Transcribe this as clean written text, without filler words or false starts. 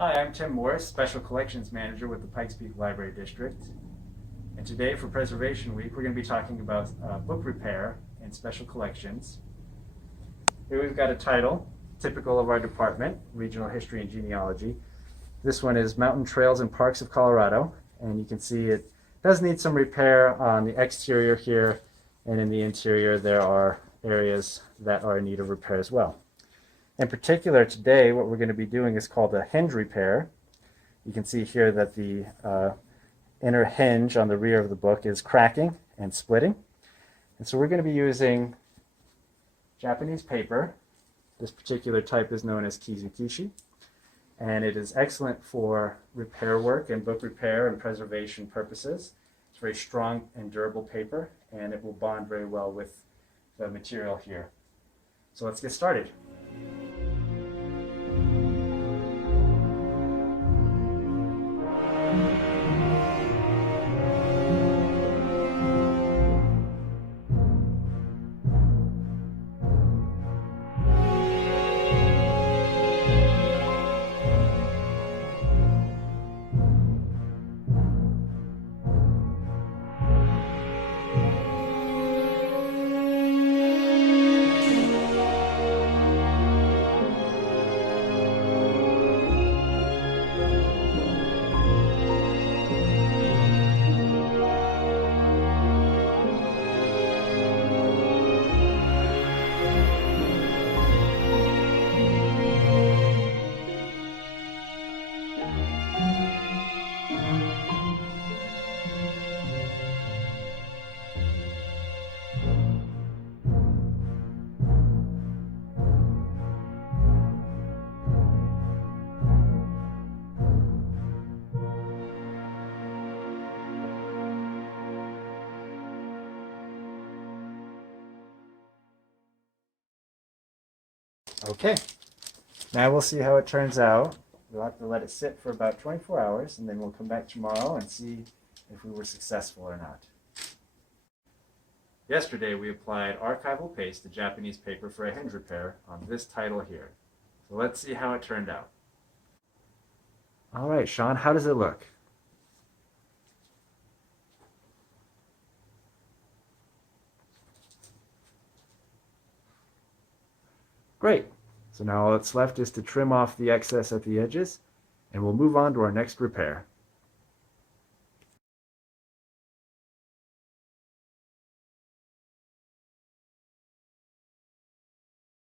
Hi, I'm Tim Morris, Special Collections Manager with the Pikes Peak Library District. And today for Preservation Week, we're going to be talking about book repair and special collections. Here we've got a title, typical of our department, Regional History and Genealogy. This one is Mountain Trails and Parks of Colorado, and you can see it does need some repair on the exterior here, and in the interior there are areas that are in need of repair as well. In particular, today, what we're going to be doing is called a hinge repair. You can see here that the inner hinge on the rear of the book is cracking and splitting. And so we're going to be using Japanese paper. This particular type is known as kizukishi, and it is excellent for repair work and book repair and preservation purposes. It's very strong and durable paper, and it will bond very well with the material here. So let's get started. Okay, now we'll see how it turns out. We'll have to let it sit for about 24 hours, and then we'll come back tomorrow and see if we were successful or not. Yesterday we applied archival paste to Japanese paper for a hinge repair on this title here. So let's see how it turned out. All right, Shawn, how does it look? Great. So now all that's left is to trim off the excess at the edges, and we'll move on to our next repair.